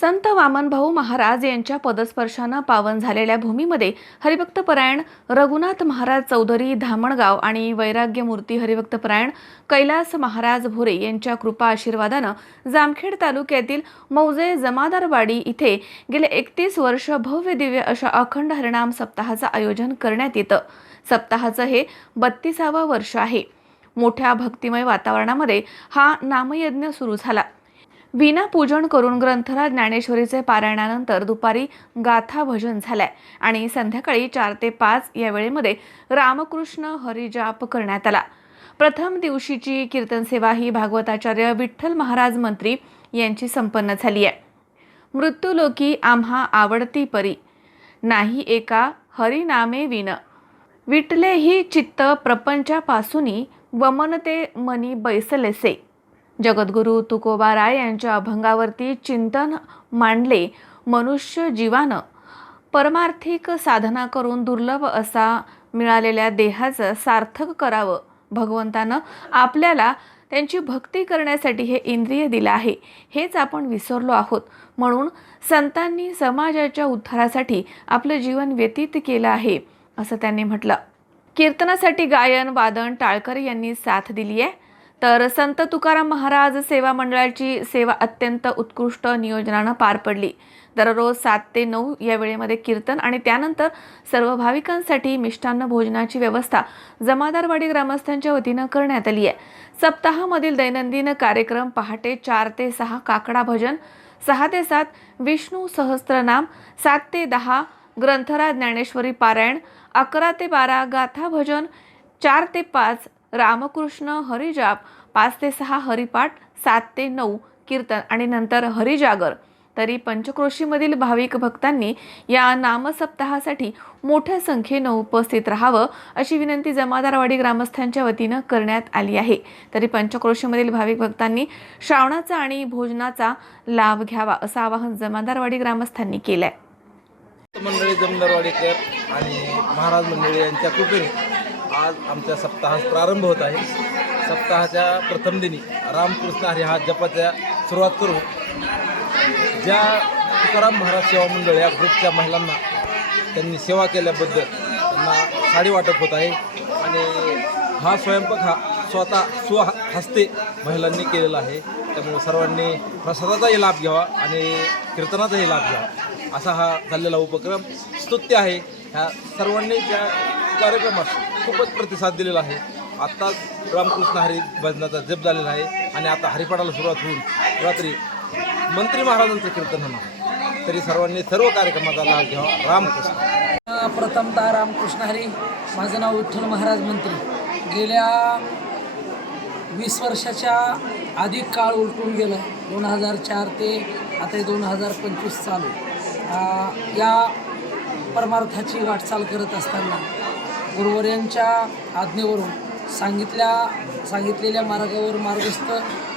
संत वामनभाऊ महाराज यांच्या पदस्पर्शानं पावन झालेल्या भूमीमध्ये हरिभक्तपरायण रघुनाथ महाराज चौधरी धामणगाव आणि वैराग्यमूर्ती हरिभक्तपरायण कैलास महाराज भोरे यांच्या कृपा आशीर्वादानं जामखेड तालुक्यातील मौजे जमादारवाडी इथे गेले एकतीस वर्ष भव्य दिव्य अशा अखंड हरिणाम सप्ताहाचं आयोजन करण्यात येतं. सप्ताहाचं हे बत्तीसावं वर्ष आहे. मोठ्या भक्तिमय वातावरणामध्ये हा नामयज्ञ सुरू झाला. विना पूजन करून ग्रंथराज ज्ञानेश्वरीचे पारायणानंतर दुपारी गाथा भजन झालंय. आणि संध्याकाळी चार ते पाच या वेळेमध्ये रामकृष्ण हरिजाप करण्यात आला. प्रथम दिवशीची कीर्तन सेवा ही भागवताचार्य विठ्ठल महाराज मंत्री यांची संपन्न झाली आहे. मृत्यूलोकी आम्हा आवडती परी. नाही एका हरिनामे विन विटले ही चित्त प्रपंचापासूनी वमनते मनी बैसलेसे. जगद्गुरू तुकोबा राय यांच्या अभंगावरती चिंतन मांडले. मनुष्य जीवानं परमार्थिक साधना करून दुर्लभ असा मिळालेल्या देहाचं सार्थक करावं. भगवंतानं आपल्याला त्यांची भक्ती करण्यासाठी हे इंद्रिय दिलं आहे. हेच आपण विसरलो आहोत. म्हणून संतांनी समाजाच्या उद्धारासाठी आपलं जीवन व्यतीत केलं आहे असं त्यांनी म्हटलं. कीर्तनासाठी गायन वादन टाळकर यांनी साथ दिली आहे तर संत तुकाराम महाराज सेवा मंडळाची सेवा अत्यंत उत्कृष्ट नियोजनानं पार पडली. दररोज सात ते नऊ या वेळेमध्ये कीर्तन आणि त्यानंतर सर्व भाविकांसाठी मिष्टान्न भोजनाची व्यवस्था जमादारवाडी ग्रामस्थांच्या वतीनं करण्यात आली आहे. सप्ताहामधील दैनंदिन कार्यक्रम पहाटे चार ते सहा काकडा भजन सहा ते सात विष्णू सहस्त्रनाम सात ते दहा ग्रंथराज ज्ञानेश्वरी पारायण अकरा ते बारा गाथा भजन चार ते पाच रामकृष्ण हरिजाप पाच ते सहा हरिपाठ सात ते नऊ कीर्तन आणि नंतर हरिजागर. तरी पंचक्रोशीमधील भाविक भक्तांनी या नामसप्ताहासाठी मोठ्या संख्येनं उपस्थित राहावं अशी विनंती जमादारवाडी ग्रामस्थांच्या वतीनं करण्यात आली आहे. तरी पंचक्रोशीमधील भाविक भक्तांनी श्रावणाचा आणि भोजनाचा लाभ घ्यावा असं आवाहन जमादारवाडी ग्रामस्थांनी केलं आहे मंडळी जमदारवाडीकर आणि महाराज मंडळी यांच्या कृपेने आज आमच्या सप्ताहास प्रारंभ होत आहे. सप्ताहाच्या प्रथम दिनी रामकृष्ण हरी हा जपाच्या सुरुवात करू. ज्या तुकाराम महाराज सेवा मंडळ या ग्रुपच्या महिलांना त्यांनी सेवा केल्याबद्दल त्यांना साडी वाटप होत आहे. आणि हा स्वयंपाक हा स्वतः स्वहस्ते महिलांनी केलेला आहे. त्यामुळे सर्वांनी प्रसादाचाही लाभ घ्यावा आणि कीर्तनाचाही लाभ घ्यावा. असा हा झालेला उपक्रम स्तुत्य आहे. ह्या सर्वांनी त्या कार्यक्रमात खूपच प्रतिसाद दिलेला आहे. आत्ताच रामकृष्ण हरी भजनाचा जप झालेला आहे आणि आता हरिपाठाला सुरुवात होऊन रात्री मंत्री महाराजांचं कीर्तन होणार. तरी सर्वांनी सर्व कार्यक्रमाचा लाभ घ्यावा. रामकृष्ण. प्रथमतः रामकृष्ण हरी माझं नाव विठ्ठल महाराज मंत्री. गेल्या वीस वर्षाच्या अधिक काळ उलटून गेलं. दोन हजार चार ते आता दोन हजार पंचवीस चालू. या परमार्थाची वाटचाल करत असताना गुरुवर्यांच्या आज्ञेवरून सांगितल्या सांगितलेल्या मार्गावर मार्गस्थ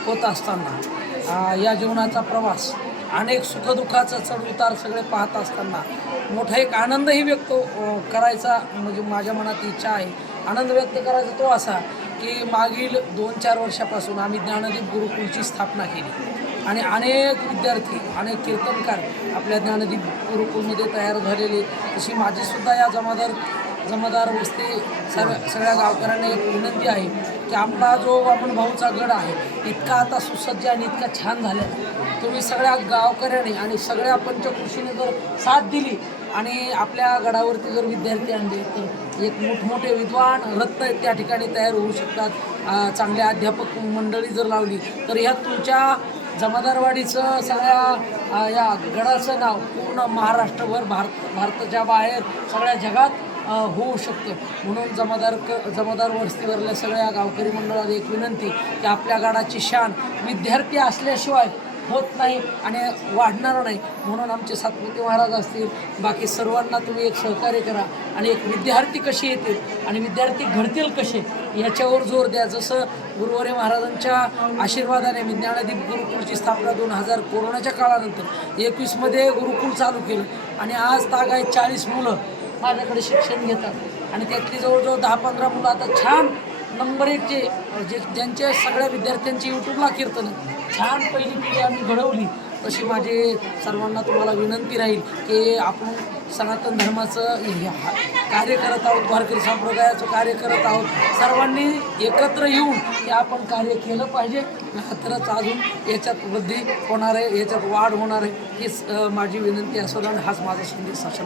होत असताना या जीवनाचा प्रवास अनेक सुखदुःखाचा चढउतार सगळे पाहत असताना मोठा एक आनंदही व्यक्त करायचा म्हणजे माझ्या मनात इच्छा आहे. आनंद व्यक्त करायचा तो असा की मागील दोन चार वर्षापासून आम्ही ज्ञानदीप गुरुकुलची स्थापना केली. आणि अनेक विद्यार्थी अनेक कीर्तनकार आपल्या ज्ञानदीप गुरुकुलमध्ये तयार झालेले तशी माझीसुद्धा या जमादार जमादार वस्ती सर्व सगळ्या गावकऱ्यांना एक विनंती आहे की आपला जो आपण भाऊचा गड आहे इतका आता सुसज्ज आणि इतका छान झाला आहे. तुम्ही सगळ्या गावकऱ्यांनी आणि सगळ्या पंचकृषीने जर साथ दिली आणि आपल्या गडावरती जर विद्यार्थी आणले तर एक मोठमोठे विद्वान रत्न त्या ठिकाणी तयार होऊ शकतात. चांगल्या अध्यापक मंडळी जर लावली तर ह्या तुमच्या जमादारवाडीचं सगळ्या या गडाचं नाव पूर्ण महाराष्ट्रभर भारत भारताच्या बाहेर सगळ्या जगात होऊ शकतं. म्हणून जमादार क जमादार वस्तीवरल्या सगळ्या गावकरी मंडळाला एक विनंती की आपल्या गाडाची शान विद्यार्थी असल्याशिवाय होत नाही आणि वाढणार नाही. म्हणून आमचे सातपुते महाराज असतील बाकी सर्वांना तुम्ही एक सहकार्य करा आणि एक विद्यार्थी कसे येतील आणि विद्यार्थी घडतील कसे याच्यावर जोर द्या. जसं गुरुवारी महाराजांच्या आशीर्वादाने मी ज्ञानदीप गुरुकुलची स्थापना दोन हजार कोरोनाच्या काळानंतर एकवीसमध्ये गुरुकुल चालू केलं आणि आज तागायत चाळीस मुलं. माझ्याकडे शिक्षण घेतात. आणि त्यातली जवळजवळ दहा पंधरा मुलं आता छान नंबर एकचे जे ज्यांच्या सगळ्या विद्यार्थ्यांची यूट्यूबला कीर्तन छान पहिली पिढी आम्ही घडवली. अशी माझी सर्वांना तुम्हाला विनंती राहील की आपण सनातन धर्माचं कार्य करत आहोत वारकरी संप्रदायाचं कार्य करत आहोत. सर्वांनी एकत्र येऊन हे आपण कार्य केलं पाहिजे. तरच अजून याच्यात वृद्धी होणार आहे याच्यात वाढ होणार आहे. हीच माझी विनंती असो आणि हाच माझा संदेश असेल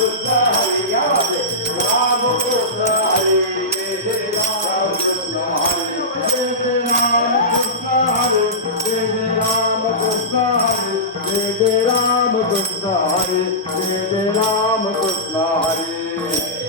Hare Hare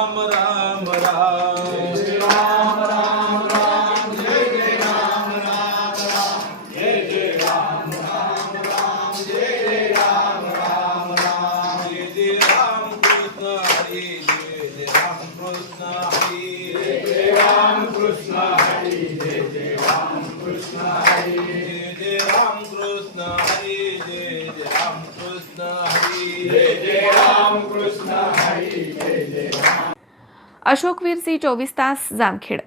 ਰਾਮ ਰਾਮ ਰਾਮ। अशोकवीर सी चोवीस तास जामखेड.